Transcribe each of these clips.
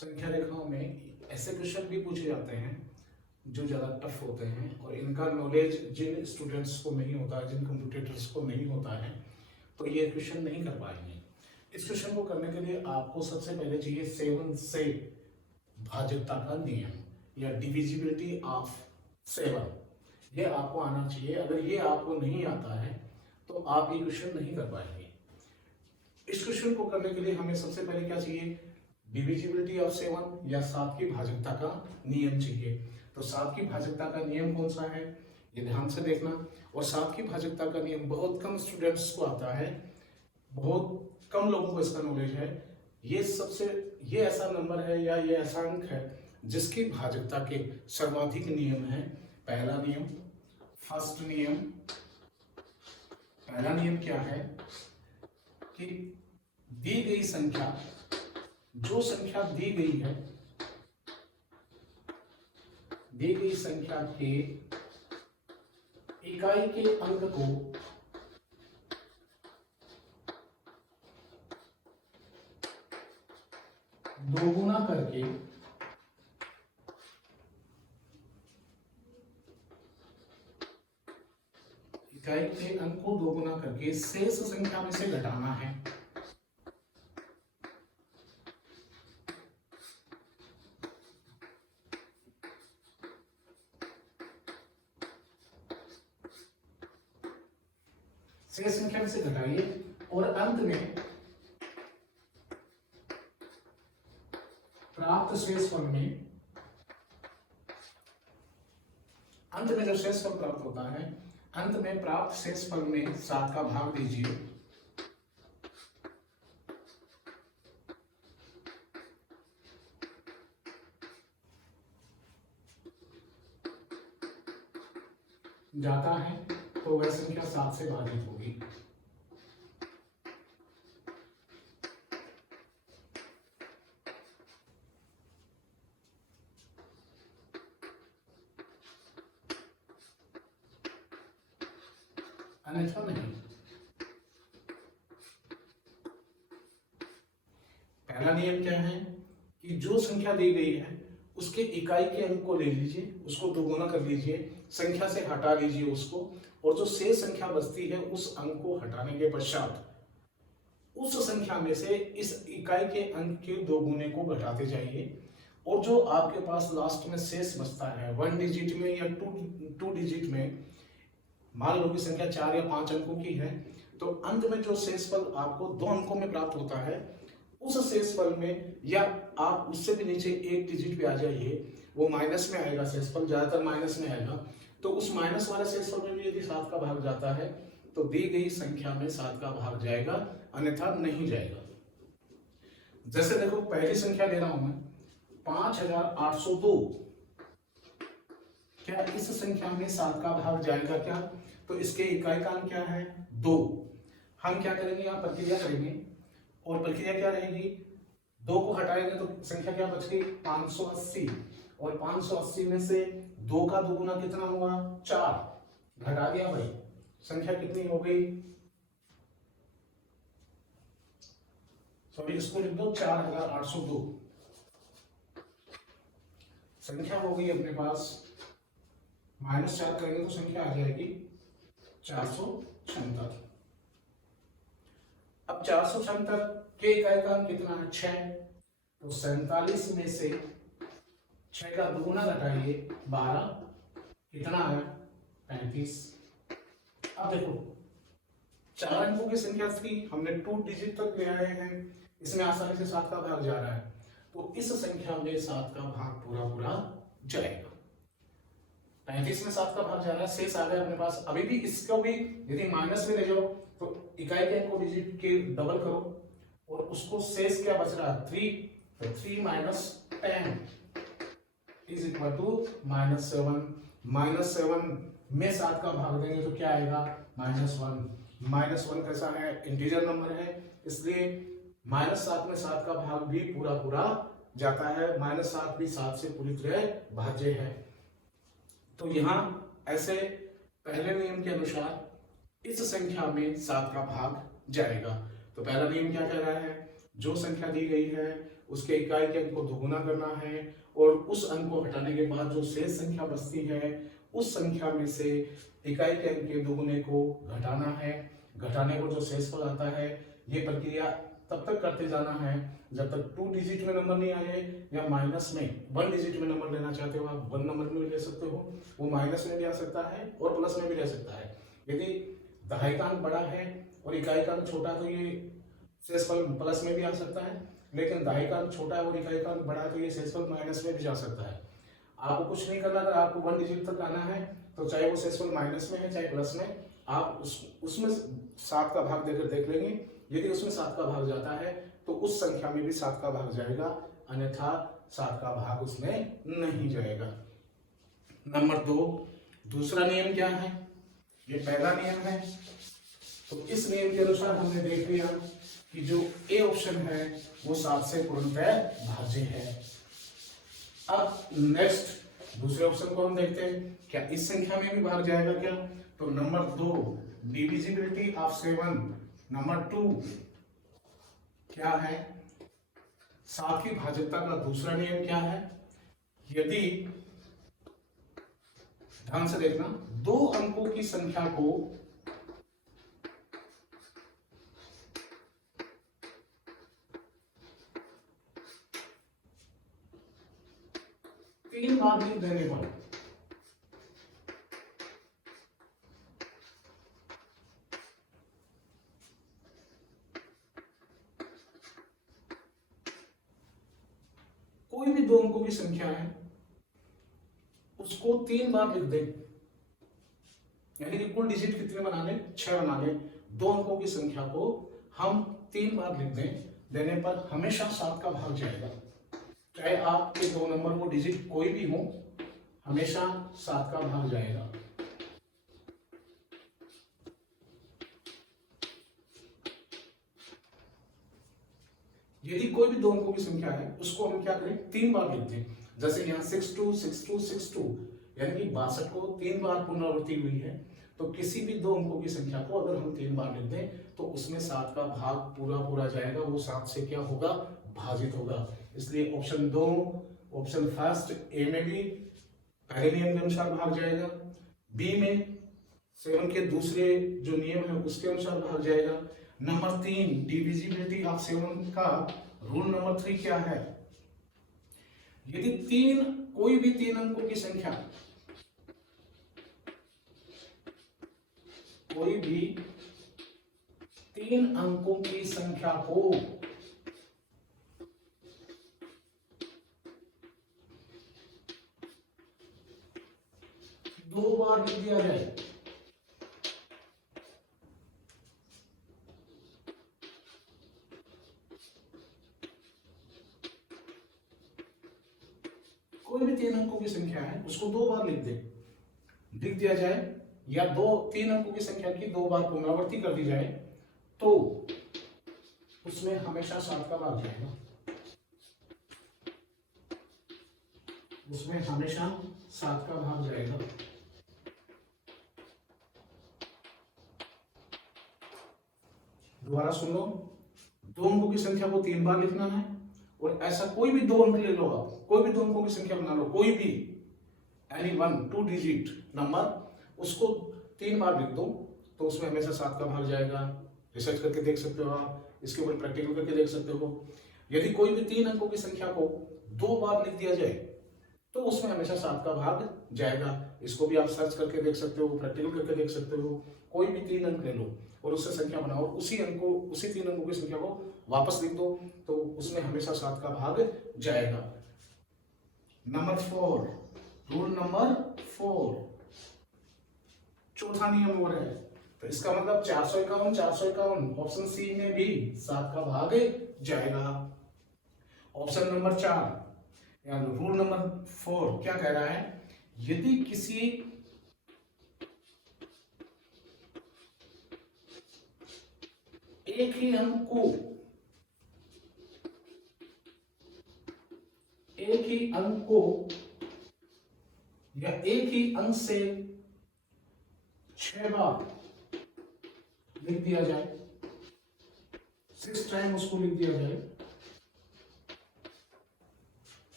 संख्या रेखाओं में ऐसे क्वेश्चन भी पूछे जाते हैं जो ज़्यादा टफ होते हैं और इनका नॉलेज जिन स्टूडेंट्स को नहीं होता है, जिन कंप्यूटेटर्स को नहीं होता है, तो ये क्वेश्चन नहीं कर पाएंगे। इस क्वेश्चन को करने के लिए आपको सबसे पहले चाहिए 7 से भाज्यता का नियम या डिविजिबिलिटी ऑफ 7। ये आपको आना चाहिए। अगर ये आपको नहीं आता है तो आप ये क्वेश्चन नहीं कर पाएंगे। इस क्वेश्चन को करने के लिए हमें सबसे पहले क्या चाहिए? डिविजिबिलिटी ऑफ 7 या 7 की भाज्यता का नियम चाहिए। तो 7 की भाज्यता का नियम कौन सा है, ये ध्यान से देखना। और 7 की भाज्यता का नियम बहुत कम स्टूडेंट्स को आता है, बहुत कम लोगों को इसका नॉलेज है। ये ऐसा नंबर है या ये ऐसा अंक है जिसकी भाज्यता के सर्वाधिक नियम है। पहला नियम, फर्स्ट नियम, पहला नियम क्या है कि दी गई संख्या, जो संख्या दी गई है, दी गई संख्या के इकाई के अंक को दोगुना करके इकाई के अंक को दोगुना करके शेष संख्या में से घटाना है। शेष संख्या में से घटाइए और अंत में प्राप्त शेषफल में, अंत में जब शेषफल प्राप्त होता है, अंत में प्राप्त शेषफल में 7 का भाग दीजिए। जाता है तो वह संख्या 7 से भाजित होगी। अन्यथा नहीं। पहला नियम क्या है कि जो संख्या दी गई है उसके इकाई के अंक को ले लीजिए, उसको दोगुना कर लीजिए, संख्या से हटा लीजिए उसको, और जो शेष संख्या बचती है उस अंक को हटाने के पश्चात उस संख्या में से इस इकाई के अंक के दोगुने को घटाते जाइए। और जो आपके पास लास्ट में शेष बचता है 1 डिजिट में या 2 डिजिट में, मान लो कि संख्या 4 या 5 अंकों की है, तो अंत में जो शेषफल आपको 2 अंकों में प्राप्त होता है, उस शेषफल में, या आप उससे भी नीचे 1 डिजिट पे आ जाइए, वो माइनस में आएगा, शेषफल ज्यादातर माइनस में आएगा, तो उस माइनस वाले शेषफल में भी यदि 7 का भाग जाता है तो दी गई संख्या में 7 का भाग जाएगा, अन्यथा नहीं जाएगा। जैसे देखो, पहली संख्या ले रहा हूं मैं 5802, क्या इस संख्या में 7 का भाग जाएगा क्या? तो इसके इकाई का अंक क्या है? 2। हम क्या करेंगे, यहाँ प्रक्रिया करेंगे, और प्रक्रिया क्या रहेगी? 2 को हटाएंगे तो संख्या क्या बच गई? 580। और 580 में से 2 का दोगुना कितना हुआ? 4। घटा दिया भाई, संख्या कितनी हो गई? सॉरी, इसको लिख दो 4802। संख्या हो गई अपने पास, -4 करेंगे तो संख्या आ जाएगी 476। अब 476 के इकाई का अंक कितना है? 6। तो 47 में से 6 का दोगुना घटाइए 12, कितना है? 35। अब देखो, 4 अंकों की संख्या थी, हमने 2 डिजिट तक ले आए हैं, इसमें आसानी से 7 का भाग जा रहा है, तो इस संख्या में 7 का भाग पूरा पूरा जाएगा। 35 में 7 का भाग जा रहा है, शेष आ गया अपने पास। अभी भी इसको भी यदि माइनस में ले जाओ तो इकाई के अंक को डिजिट के डबल करो और उसको शेष क्या बच रहा है? 3। तो 3 - 10 इज इक्वल टू -7। -7 में 7 का भाग देंगे तो क्या आएगा? -1। -1 कैसा है? इंटीजर नंबर है, इसलिए -7 में 7 का भाग भी पूरा पूरा जाता है। -7 भी 7 से पूरी तरह भाज्य है। तो यहां ऐसे पहले नियम के अनुसार इस संख्या में 7 का भाग जाएगा। तो पहला नियम क्या कह रहा है? जो संख्या दी गई है उसके इकाई के अंक को दोगुना करना है और उस अंक को हटाने के बाद जो शेष संख्या बचती है उस संख्या में से इकाई के अंक के दोगुने को घटाना है। घटाने को जो शेषफल आता है, ये प्रक्रिया तब तक करते जाना है जब तक 2 डिजिट में नंबर नहीं आए, या माइनस में 1 डिजिट में नंबर लेना चाहते हो आप 1 नंबर में भी ले सकते हो, वो माइनस में भी आ सकता है और प्लस में भी ले सकता है। यदि दहाई का अंक बड़ा है और इकाई का अंक छोटा तो ये शेषफल प्लस में भी आ सकता है, लेकिन दहाई का अंक छोटा है और इकाई का अंक बड़ा है तो ये शेषफल माइनस में भी जा सकता है। आपको कुछ नहीं करना, अगर आपको 1 डिजिट तक आना है तो चाहे वो शेषफल माइनस में है चाहे प्लस में, आप उसमें 7 का भाग देकर देख लेंगे। यदि उसमें 7 का भाग जाता है तो उस संख्या में भी 7 का भाग जाएगा, अन्यथा 7 का भाग उसमें नहीं जाएगा। नंबर 2, दूसरा नियम क्या है? ये पहला नियम है। तो इस नियम के अनुसार हमने देख लिया कि जो ए ऑप्शन है वो 7 से पूर्णतः भाज्य है। अब नेक्स्ट दूसरे ऑप्शन को हम देखते हैं, क्या इस संख्या में भी भाग जाएगा क्या? तो नंबर 2, डिविजिबिलिटी ऑफ 7। नंबर 2 क्या है? 7 की भाज्यता का दूसरा नियम क्या है? यदि ध्यान से देखना, 2 अंकों की संख्या को तीन बार लिख देने पर कोई भी 2 अंकों की संख्या है उसको 3 बार लिख दें, यानी कि कुल डिजिट कितने बना लें? 6 बना लें। 2 अंकों की संख्या को हम 3 बार लिख देने पर हमेशा 7 का भाग जाएगा। चाहे आपके 2 नंबर वो डिजिट कोई भी हो, हमेशा 7 का भाग जाएगा। यदि कोई भी 2 अंकों की संख्या है उसको हम क्या करें? 3 बार लिखते हैं। जैसे यहाँ 62 62 62 यानी कि 62 को 3 बार पुनरावृत्ति हुई है, तो किसी भी 2 अंकों की संख्या को अगर हम 3 बार लिख दें तो उसमें 7 का भाग पूरा जाएगा, वो 7 से क्या होगा? भाजित होगा। इसलिए ऑप्शन 2, ऑप्शन फर्स्ट ए में भी पहले नियम के अनुसार भाग जाएगा, बी में 7 के दूसरे जो नियम है उसके अनुसार भाग जाएगा। नंबर 3, डिविजिबिलिटी ऑफ 7 का रूल नंबर 3 क्या है? यदि कोई भी 3 अंकों की संख्या, कोई भी 3 अंकों की संख्या को 2 बार लिख दिया जाए, कोई भी 3 अंकों की संख्या है उसको 2 बार लिख दिया जाए, या 3 अंकों की संख्या की 2 बार पुनरावृत्ति कर दी जाए, तो उसमें हमेशा 7 का भाग जाएगा। उसमें हमेशा 7 का भाग जाएगा। दोबारा सुन लो, 2 अंकों की संख्या को 3 बार लिखना है, और ऐसा कोई भी 2 अंक ले लो, आप कोई भी 2 अंकों की संख्या बना लो, कोई भी एनी 2 डिजिट नंबर, उसको 3 बार लिख दो तो उसमें हमेशा 7 का भाग जाएगा। रिसर्च करके देख सकते हो आप, इसके ऊपर प्रैक्टिकल करके देख सकते हो। यदि कोई भी 3 अंकों की संख्या को 2 बार लिख दिया जाए तो उसमें हमेशा 7 का भाग जाएगा। इसको भी आप सर्च करके देख सकते हो, प्रैक्टिकल करके देख सकते हो। कोई भी 3 अंक ले लो और उससे संख्या बनाओ, उसी 3 अंकों की संख्या को वापस लिख दो तो उसमें हमेशा 7 का भाग जाएगा। नंबर 4, रूल नंबर 4, चौथा नियम और है, तो इसका मतलब 451 ऑप्शन सी में भी 7 का भाग जाएगा। ऑप्शन नंबर 4 या रूल नंबर 4 क्या कह रहा है? यदि किसी एक ही अंक को या एक ही अंक से 6 बार लिख दिया जाए, 6 टाइम उसको लिख दिया जाए,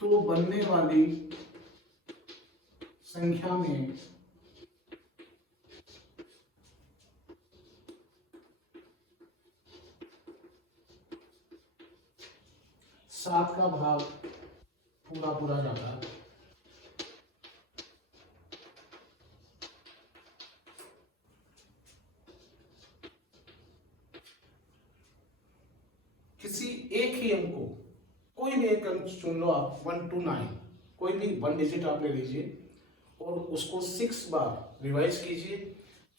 तो बनने वाली संख्या में 7 का भाग पूरा पूरा जाता है। किसी एक ही अंक को, कोई भी एक अंक चुन लो आप, 1 to 9, कोई भी 1 डिजिट आप ले लीजिए और उसको 6 बार रिवाइज कीजिए।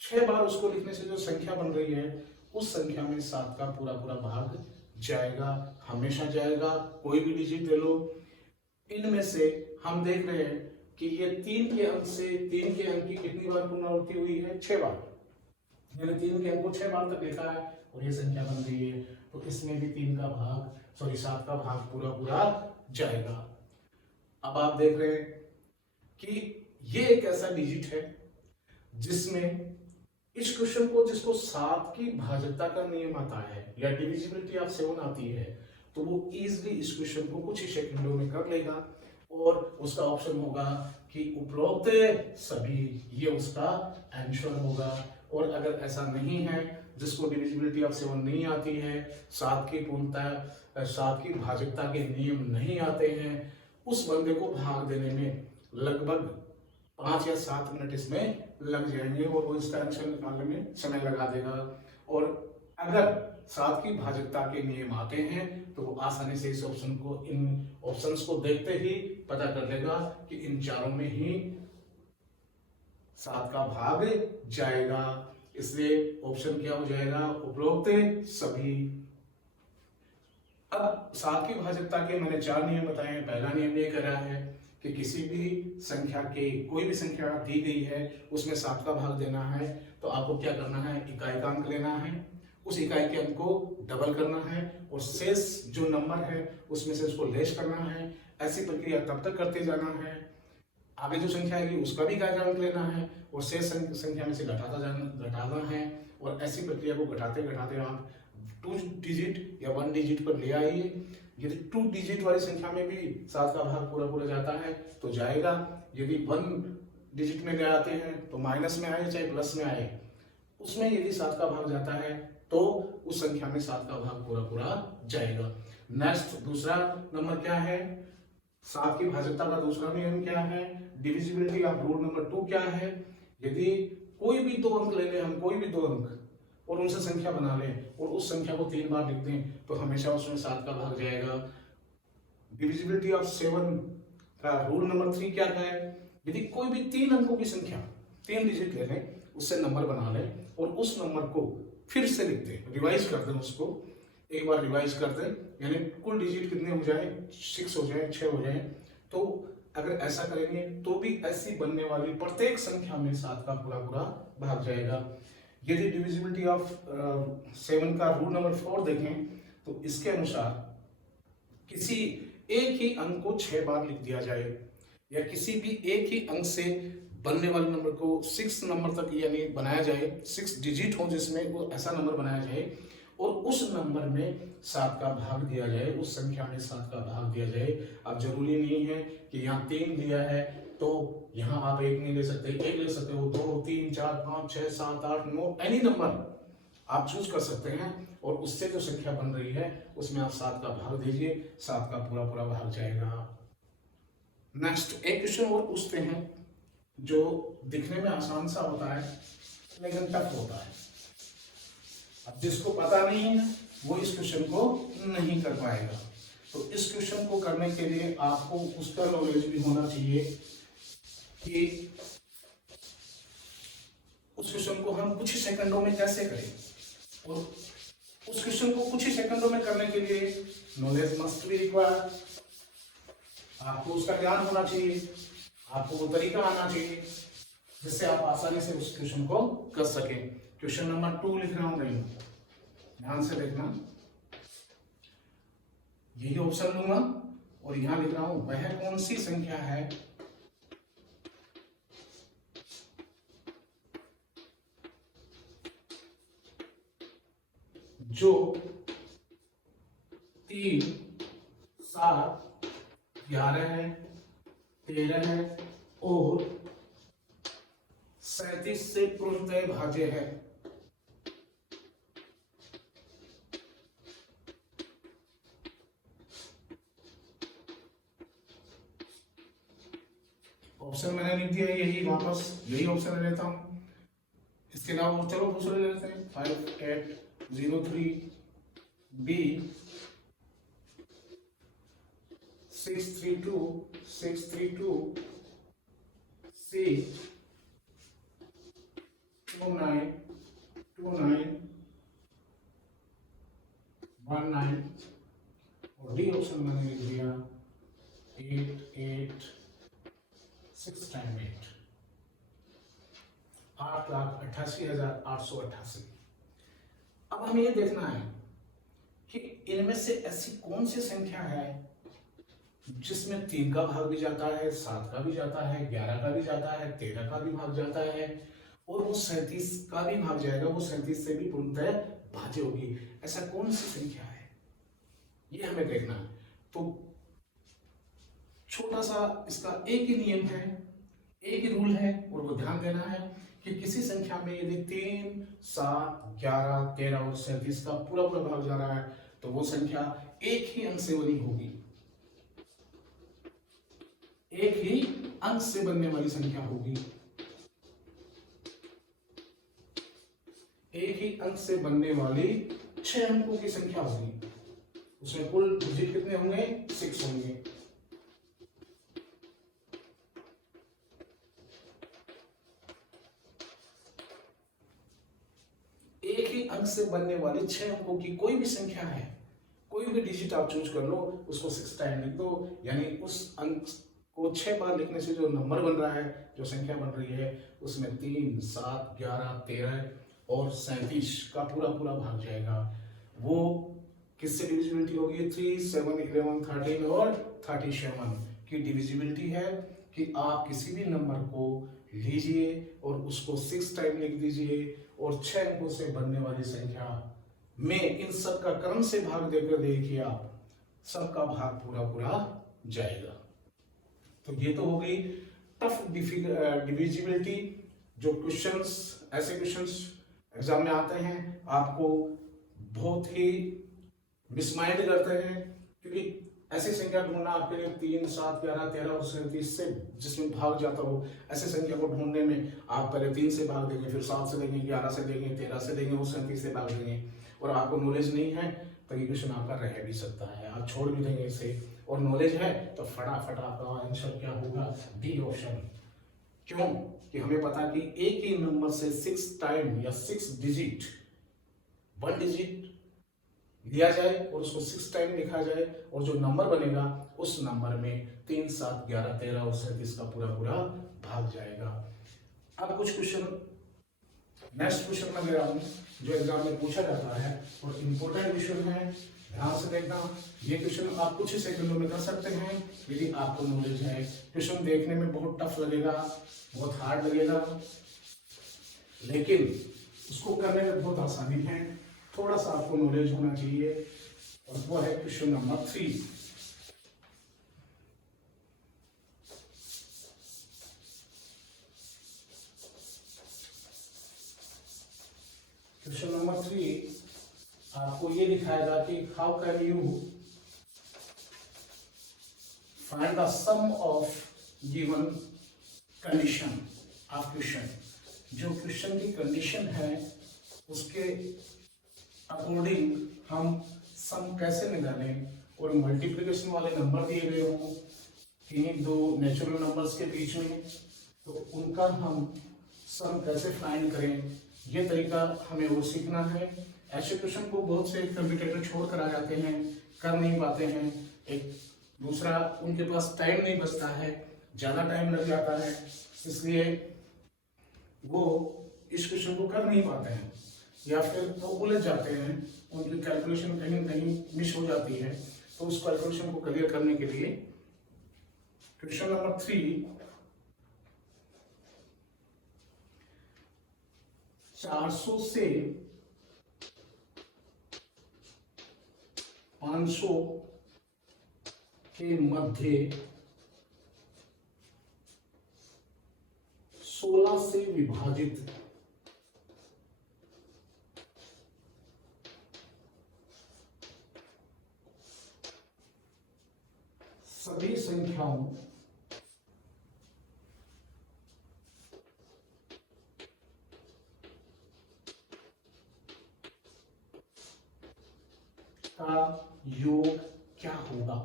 6 बार उसको लिखने से जो संख्या बन रही है उस संख्या में 7 का पूरा पूरा भाग जाएगा, हमेशा जाएगा। कोई भी डिजिट ले लो, इनमें से हम देख रहे हैं कि ये 3 के अंक से 3 के अंक की कितनी बार पुनरावृत्ति हुई है, 6 बार, यानी 3 के अंक को 6 बार तक लिखा है और ये संख्या बन रही है, तो इसमें भी 7 का भाग पूरा पूरा जाएगा। अब आप देख रहे हैं कि ये एक ऐसा डिजिट है जिसमें इस क्वेश्चन को, जिसको 7 की भाज्यता का नियम आता है या डिविजिबिलिटी ऑफ 7 आती है, तो वो इजीली इस क्वेश्चन को कुछ ही सेकंडों में कर लेगा और उसका ऑप्शन होगा कि उपरोक्त सभी, ये उसका आंसर होगा। और अगर ऐसा नहीं है, जिसको डिविजिबिलिटी ऑफ 7 नहीं आती है, 7 की पूर्णता, 7 की भाज्यता के नियम नहीं आते हैं, उस बंदे को भाग देने में लगभग 5 या 7 मिनट इसमें लग जाएंगे और वो इसका आंसर निकालने में समय लगा देगा। और अगर 7 की भाज्यता के नियम आते हैं तो वो आसानी से इस ऑप्शन को, इन ऑप्शंस को देखते ही पता कर लेगा कि इन चारों में ही 7 का भाग जाएगा। इसलिए ऑप्शन क्या हो जाएगा, उपरोक्त सभी। अब 7 की भाज्यता के मैंने 4 नियम बताए हैं। पहला नियम ये कह रहा है कि किसी भी संख्या के, कोई भी संख्या दी गई है उसमें 7 का भाग देना है, तो आपको क्या करना है, इकाई का अंक लेना है, उस इकाई के अंक को डबल करना है और शेष जो नंबर है उसमें से उसको लेस करना है। ऐसी प्रक्रिया तब तक करते जाना है, आगे जो संख्या आएगी उसका भी इकाई का अंक लेना है और शेष संख्या में से घटाना है। और ऐसी प्रक्रिया को घटाते घटाते आप 2 डिजिट या 1 डिजिट पर ले आइए। यदि 2 डिजिट वाली संख्या में भी 7 का भाग पूरा पूरा जाता है तो जाएगा, यदि 1 डिजिट में ले आते हैं तो माइनस में आए चाहे प्लस में आए, उसमें यदि 7 का भाग जाता है तो उस संख्या में 7 का भाग पूरा पूरा जाएगा। नेक्स्ट दूसरा नंबर क्या है, 7 की भाज्यता का दूसरा नियम क्या है, डिविजिबिलिटी ऑफ रूल नंबर 2 क्या है। यदि कोई भी 2 अंक ले लें हम, कोई भी 2 अंक और उनसे संख्या बना लें और उस संख्या को 3 बार लिख दें तो हमेशा उसमें 7 का भाग जाएगा। डिविजिबिलिटी ऑफ 7 का रूल नंबर 3 क्या है, यदि कोई भी 3 अंकों की संख्या, 3 डिजिट ले लें, उससे नंबर बना लें और उस नंबर को फिर से लिख दें, रिवाइज कर दें, उसको एक बार रिवाइज कर दें, यानी कुल डिजिट कितने हो जाए, 6 हो जाए, 6 हो जाए, तो अगर ऐसा करेंगे तो भी ऐसी बनने वाली प्रत्येक संख्या में 7 का पूरा पूरा भाग जाएगा। यदि डिविजिबिलिटी ऑफ 7 का रूल नंबर 4 देखें तो इसके अनुसार किसी एक ही अंक को 6 बार लिख दिया जाए या किसी भी एक ही अंक से बनने वाले नंबर को 6 नंबर तक यानी बनाया जाए, 6 डिजिट हो जिसमें, वो ऐसा नंबर बनाया जाए और उस नंबर में 7 का भाग दिया जाए, उस संख्या में 7 का भाग दिया जाए। अब जरूरी नहीं है कि यहाँ 3 दिया है तो यहाँ आप 1 नहीं ले सकते, 1 ले सकते हो, 2, 3, 4, 5, 6, 7, 8, 9, एनी नंबर आप चूज कर सकते हैं और उससे जो संख्या बन रही है उसमें आप 7 का भाग दीजिए, 7 का पूरा पूरा भाग जाएगा। नेक्स्ट एक क्वेश्चन और पूछते हैं जो दिखने में आसान सा होता है लेकिन टफ होता है। अब जिसको पता नहीं है वो इस क्वेश्चन को नहीं कर पाएगा, तो इस क्वेश्चन को करने के लिए आपको उसका नॉलेज भी होना चाहिए कि उस क्वेश्चन को हम कुछ ही सेकंडों में कैसे करें, और उस क्वेश्चन को कुछ ही सेकंडों में करने के लिए नॉलेज मस्ट बी रिक्वायर्ड। आपको उसका ज्ञान होना चाहिए, आपको वो तरीका आना चाहिए जिससे आप आसानी से उस क्वेश्चन को कर सकें। क्वेश्चन नंबर 2 लिख रहा हूं, ध्यान से देखना, यही ऑप्शन लूंगा और यहां लिख रहा हूं वह कौन सी संख्या है जो 3, 7, 11 है, 13 है और 37 से पूर्णतः भाज्य है। ऑप्शन मैंने लिख दिया यही, वापस यही ऑप्शन ले लेता हूं। इसके अलावा चलो दूसरे ले लेते हैं। 5803 बी 632 सी 2919 और डी ऑप्शन मैंने लिख दिया 88698 8,88,888। अब हमें ये देखना है कि इनमें से ऐसी कौन सी संख्या है जिसमें 3 का भाग भी जाता है, 7 का भी जाता है, 11 का भी जाता है, 13 का भी भाग जाता है और वो 37 का भी भाग जाएगा, वो 37 से भी पूर्णतः भाज्य होगी। ऐसा कौन सी संख्या है, ये हमें देखना है। तो छोटा सा इसका एक ही नियम है, एक ही रूल है और वो ध्यान देना है कि किसी संख्या में यदि 3, 7, 11, 13 और 37 का पूरा पूरा भाग जा रहा है तो वो संख्या एक ही अंक से बनी होगी, एक ही अंक से बनने वाली संख्या होगी, एक ही अंक से बनने वाली 6 अंकों की संख्या होगी। उसमें कुल डिजिट कितने होंगे? 6 होंगे। एक ही अंक से बनने वाली 6 अंकों की कोई भी संख्या है, कोई भी डिजिट आप चूज कर लो, उसको 6 टाइम लिख दो, यानी उस अंक को 6 बार लिखने से जो नंबर बन रहा है, जो संख्या बन रही है, उसमें 3, 7, 11, 13 और 37 का पूरा पूरा भाग जाएगा। वो किससे डिविजिबिलिटी होगी? 3, 7, 11, 13 और 37 की डिविजिबिलिटी है कि आप किसी भी नंबर को लीजिए और उसको 6 टाइम लिख दीजिए और 6 अंकों से बनने वाली संख्या में इन सब का क्रम से भाग देकर देखिए, आप सबका भाग पूरा पूरा जाएगा। तो ये तो हो गई टफ डिविजिबिलिटी। जो क्वेश्चंस, ऐसे क्वेश्चंस एग्जाम में आते हैं, आपको बहुत ही मिसमाइंड करते हैं, क्योंकि ऐसी संख्या ढूंढना आपके लिए 3, 7, 11, 13 और 37 से जिसमें भाग जाता हो, ऐसे संख्या को ढूंढने में आप पहले 3 से भाग देंगे, फिर 7 से देंगे, 11 से देंगे, 13 से देंगे, और 37 से भाग देंगे, और आपको नॉलेज नहीं है तो ये क्वेश्चन आपका रह भी सकता है, आप छोड़ भी देंगे इसे। और नॉलेज है तो फटाफट आपका आंसर क्या होगा? D option. क्यों? कि हमें पता कि एक ही नंबर से 6 टाइम या 6 डिजिट, 1 डिजिट लिया जाए और उसको 6 टाइम लिखा जाए, और जो नंबर बनेगा उस नंबर में 3, 7, 11, 13 और 37 का पूरा पूरा भाग जाएगा। अब कुछ क्वेश्चन, नेक्स्ट क्वेश्चन मैं ले रहा हूं जो एग्जाम में पूछा जाता है और इंपॉर्टेंट क्वेश्चन है, ध्यान से देखना। ये क्वेश्चन आप कुछ ही सेकंडों में कर सकते हैं यदि आपको नॉलेज है। क्वेश्चन देखने में बहुत टफ लगेगा, बहुत हार्ड लगेगा, लेकिन उसको करने में बहुत आसानी है। थोड़ा सा आपको नॉलेज होना चाहिए, और वो है क्वेश्चन नंबर 3। क्वेश्चन नंबर 3 आपको ये दिखाएगा कि how can you find the sum of given condition of question. जो क्वेश्चन की कंडीशन है उसके अकॉर्डिंग हम सम कैसे निकालें, और मल्टीप्लिकेशन वाले नंबर दिए गए हों किन्हीं 2 नेचुरल नंबर्स के बीच में, तो उनका हम सम कैसे फाइंड करें, ये तरीका हमें वो सीखना है। ऐसे क्वेश्चन को बहुत से कंप्यूटर छोड़ कर आ जाते हैं, कर नहीं पाते हैं। एक दूसरा, उनके पास टाइम नहीं बचता है, ज़्यादा टाइम लग जाता है, इसलिए वो इस क्वेश्चन को कर नहीं पाते हैं, या फिर वो उलझ जाते हैं, उनकी कैलकुलेशन कहीं न कहीं मिस हो जाती है। तो उस कैलकुलेशन को क्लियर करने के लिए क्वेश्चन नंबर 3 400 से 500 के मध्य 16 से विभाजित सभी संख्याओं का योग क्या होगा।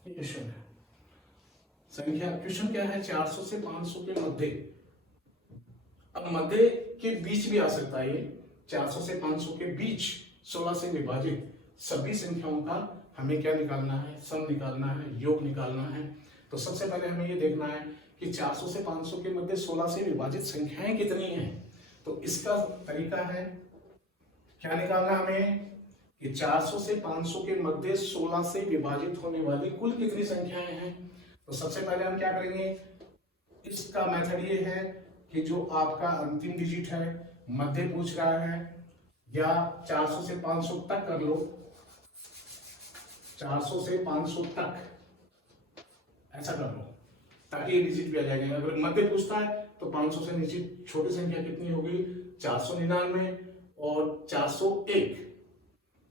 क्वेश्चन है, संख्या क्वेश्चन क्या है, 400 से 500 के मध्य। अब मध्य के बीच भी आ सकता है ये, 400 से 500 के बीच 16 से विभाजित सभी संख्याओं का हमें क्या निकालना है, सम निकालना है, योग निकालना है। तो सबसे पहले हमें ये देखना है कि 400 से 500 के मध्य 16 से विभाजित संख्याएं कितनी हैं। तो इसका तरीका है क्या निकालना हमें कि 400 से 500 के मध्य 16 से विभाजित होने वाली कुल कितनी संख्याएं हैं। तो सबसे पहले हम क्या करेंगे, इसका मेथड ये है कि जो आपका अंतिम डिजिट है मध्य पूछ रहा है, या 400 से 500 तक कर लो, 400 से 500 तक ऐसा कर लो ताकि ये डिजिट भी आ जाएगा। अगर मध्य पूछता है तो 500 से नीचे छोटी संख्या कितनी होगी, 499 और 401,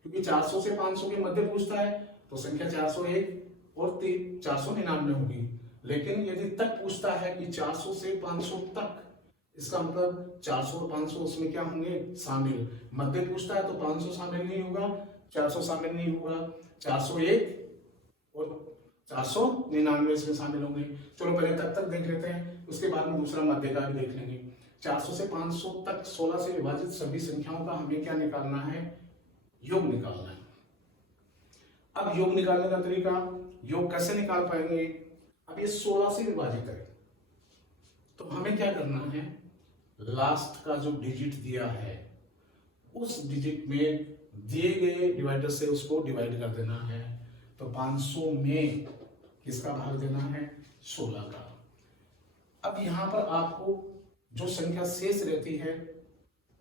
क्योंकि 400 से 500 के मध्य पूछता है तो संख्या 401 और 499 होगी। लेकिन यदि तक पूछता है कि 400 से 500 तक, इसका मतलब 400 और 500 उसमें क्या होंगे, शामिल। मध्य पूछता है तो 500 शामिल नहीं होगा, 400 शामिल नहीं होगा, 401 और 499 इसमें शामिल होंगे। चलो पहले तक देख लेते हैं, उसके बाद में दूसरा मध्य का भी देख लेंगे। 400 से 500 तक 16 से विभाजित सभी संख्याओं का हमें क्या निकालना है, योग निकालना है। अब योग निकालने का तरीका, योग कैसे निकाल पाएंगे, अब ये 16 से विभाजित है तो हमें क्या करना है, लास्ट का जो डिजिट दिया है उस डिजिट में दिए गए डिवाइडर से उसको डिवाइड कर देना है। तो 500 में किसका भाग देना है, 16 का। अब यहां पर आपको जो संख्या शेष रहती है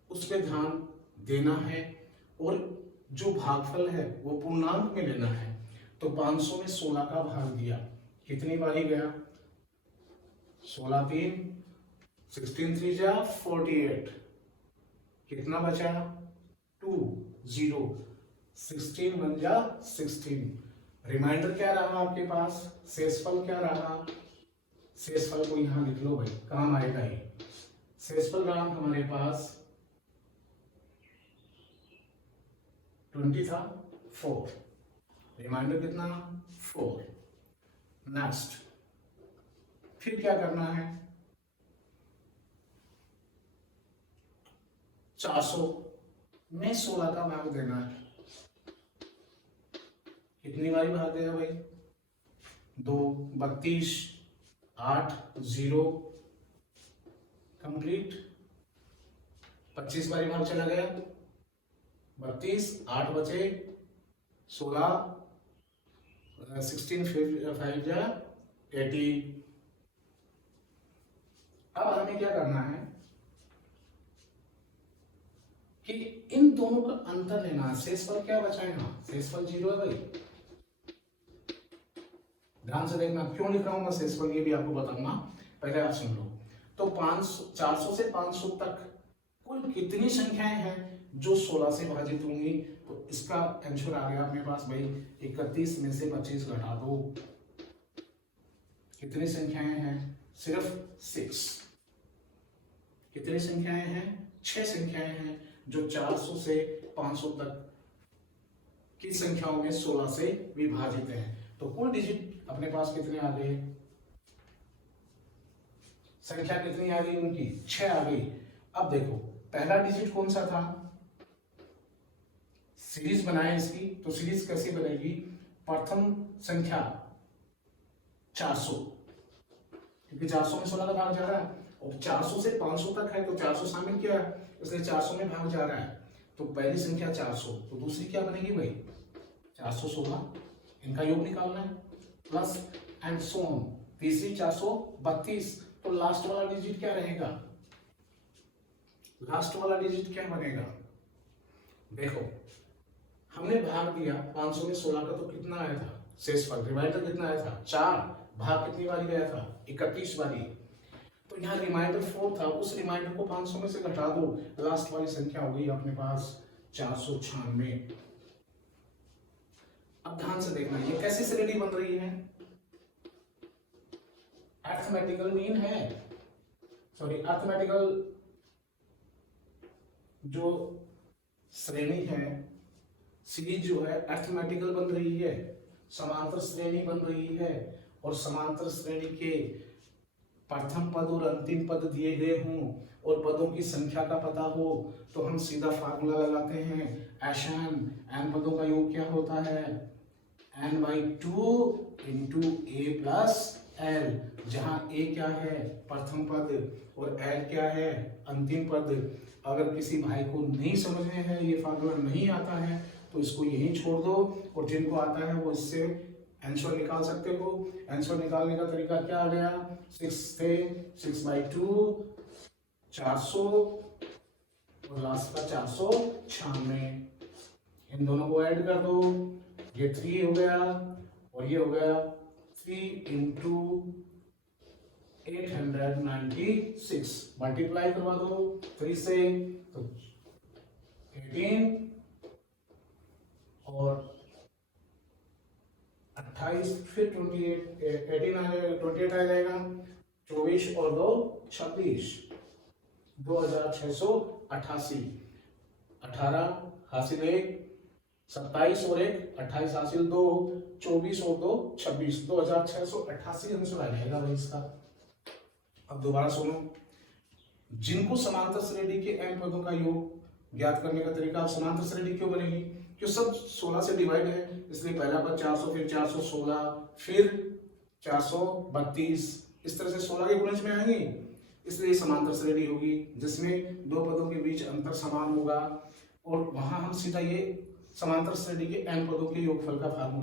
उस पर ध्यान देना है और जो भागफल है वो पूर्णांक में लेना है। तो 500 में 16 का भाग दिया, कितनी बारी गया, 16 3 16 3 जा 48, कितना बचा 2 0, 16 1 जा 16, रिमाइंडर क्या रहा आपके पास, शेषफल क्या रहा, शेषफल को यहां लिख लो भाई, काम आएगा ही। शेषफल रहा हमारे पास 20 था, 4, रिमाइंडर कितना 4। नेक्स्ट फिर क्या करना है, 400 में 16 का भाग देना है, कितनी बारी भाग देगा भाई, 2 32 8 0 कंप्लीट, 25 बारी भाग चला गया, 32 8 बचे 16 16 5 जा 80। अब हमें क्या करना है कि इन दोनों का अंतर लेना है। शेषफल क्या बचा है, हाँ शेषफल 0 है भाई, ध्यान से देखना, क्यों लिख रहा हूं मैं शेषफल ये भी आपको बताऊंगा, पहले आप सुन लो। तो 400 से 500 तक कुल कितनी संख्याएं हैं जो 16 से विभाजित होंगी। तो इसका आंसर आ गया अपने पास भाई, 31 में से 25 घटा दो, कितनी संख्याएं हैं, सिर्फ 6। कितनी संख्याएं हैं, 6 संख्याएं हैं जो 400 से 500 तक की संख्याओं में 16 से विभाजित है। तो कुल डिजिट अपने पास कितने आ गए, संख्या कितनी आ गई उनकी, 6 आ गई। अब देखो पहला डिजिट कौन सा था, सीरीज बनाए इसकी, तो सीरीज कैसे बनेगी, प्रथम संख्या 400, क्योंकि 400 में 16 का भाग जा रहा है और 400 से 500 तक है तो 400 शामिल किया है, इसलिए 400 में भाग जा रहा है। तो पहली संख्या 400, तो दूसरी क्या बनेगी भाई 416, इनका योग निकालना है, प्लस एंड सो ऑन। तीसरी 432, तो लास्ट वाला डिजिट क्या रहेगा लास्ट वाला डिजिट क्या बनेगा? देखो, हमने भाग दिया 500 में 16 का, तो कितना आया था शेषफल? रिमाइंडर कितना आया था? 4। भाग कितनी बारी गया था? 31 बारी। तो यहाँ रिमाइंडर 4 था, उस रिमाइंडर को 500 में से घटा दो, लास्ट वाली संख्या हो गई अपने पास 496। अब ध्यान से देखना, ये कैसी श्रेणी बन रही है? अरिथमेटिकल मीन है, सॉरी अरिथमेटिकल जो श्रेणी है, सीरीज जो है अरिथमेटिकल बन रही है, समांतर श्रेणी बन रही है, और समांतर श्रेणी के प्रथम पद और अंतिम पद दिए गए हों और पदों की संख्या का पता हो, तो हम सीधा फार्मूला लगाते हैं एन। एन पदों का योग क्या होता है? n/2 इंटू ए प्लस एल, जहां ए क्या है? प्रथम पद, और एल क्या है? अंतिम पद। अगर किसी भाई को नहीं समझ में है, ये फार्मूला नहीं आता है, तो इसको यहीं छोड़ दो, और जिनको आता है वो इससे आंसर निकाल सकते हो। आंसर निकालने का तरीका क्या आ गया? 6 थे, 6/2 400, और लास्ट का 496, इन दोनों को ऐड कर दो, ये 3 हो गया और ये हो गया 3 इंटू 896, मल्टीप्लाई करवा दो 3 से, तो 18 और 28, फिर 28 आ जाएगा, 24 और 2 26, 2688। 18 हासिल 1, 27 और 1 28 हासिल 2, 24 और 2 26, 2688 आंसर आ जाएगा भाई इसका। अब दोबारा सुनो, जिनको समांतर श्रेणी के m पदों का योग ज्ञात करने का तरीका, समांतर श्रेणी क्यों बनेगी? क्यों सब 16 से डिवाइड है, इसलिए पहला पद 400, फिर 416, फिर 432, इस तरह से 16 के गुणज में आएंगे, इसलिए समांतर श्रेणी होगी जिसमें दो पदों के बीच अंतर समान होगा, और वहां हम सीधा ये समांतर श्रेणी के n पदों के योगफल का फार्मूला